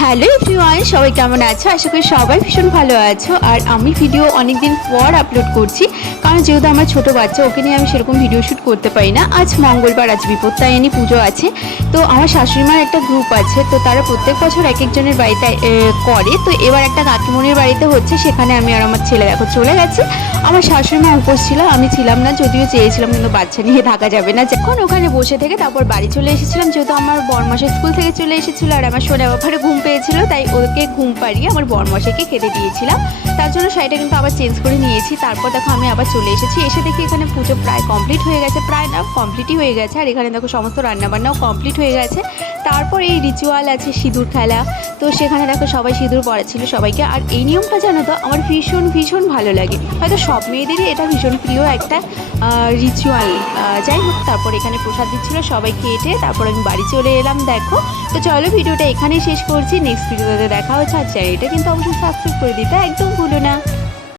Hello everyone, সবাই কেমন আছো? আশা করি সবাই ভীষণ ভালো আছো। আর আমি ভিডিও অনেক দিন পর আপলোড করছি, কারণ যেহেতু আমার ছোটো বাচ্চা, ওকে নিয়ে আমি সেরকম ভিডিও শ্যুট করতে পারি না। আজ মঙ্গলবার, আজ বিপত্তায়নী পুজো আছে। তো আমার শাশুড়িমার একটা গ্রুপ আছে, তো তারা প্রত্যেক বছর এক একজনের বাড়িতে করে। তো এবার একটা কাকিমণির বাড়িতে হচ্ছে, সেখানে আমি আর আমার ছেলে দেখো চলে গেছে। আমার শাশুড়িমা উপোস ছিল, আমি ছিলাম না, যদিও চেয়েছিলাম, কিন্তু বাচ্চা নিয়ে থাকা যাবে না। যখন ওখানে বসে থেকে তারপর বাড়ি চলে এসেছিলাম, যেহেতু আমার বরমাসের স্কুল থেকে চলে এসেছিলো আর আমার সোনা বাবারে ঘুম পেয়েছিল, তাই ওকে ঘুম পাড়িয়ে আমার বরমশাইকে খেতে দিয়েছিলাম। তার জন্য শাড়িটা কিন্তু আবার চেঞ্জ করে নিয়েছি। তারপর দেখো আমি আবার চলে এসেছি, এসে দেখি এখানে পুজো প্রায় কমপ্লিট হয়ে গেছে, প্রায় না কমপ্লিটই হয়ে গেছে। আর এখানে দেখো সমস্ত রান্নাবান্নাও কমপ্লিট হয়ে গেছে। তারপর এই রিচুয়াল আছে সিঁদুর খেলা, তো সেখানে দেখো সবাই সিঁদুর পড়াচ্ছিল সবাইকে। আর এই নিয়মটা জানো তো আমার ভীষণ ভীষণ ভালো লাগে, হয়তো সব মেয়েদেরই এটা ভীষণ প্রিয় একটা রিচুয়াল। যাই হোক, তারপর এখানে প্রসাদ দিচ্ছিলো সবাইকে এটে, তারপর আমি বাড়ি চলে এলাম দেখো। তো চলো ভিডিওটা এখানেই শেষ করছি, নেক্সট ভিডিওতে দেখা হচ্ছে। আর চ্যানেলটা কিন্তু অবশ্যই সাবস্ক্রাইব করে দিতে একদম ভুলো না।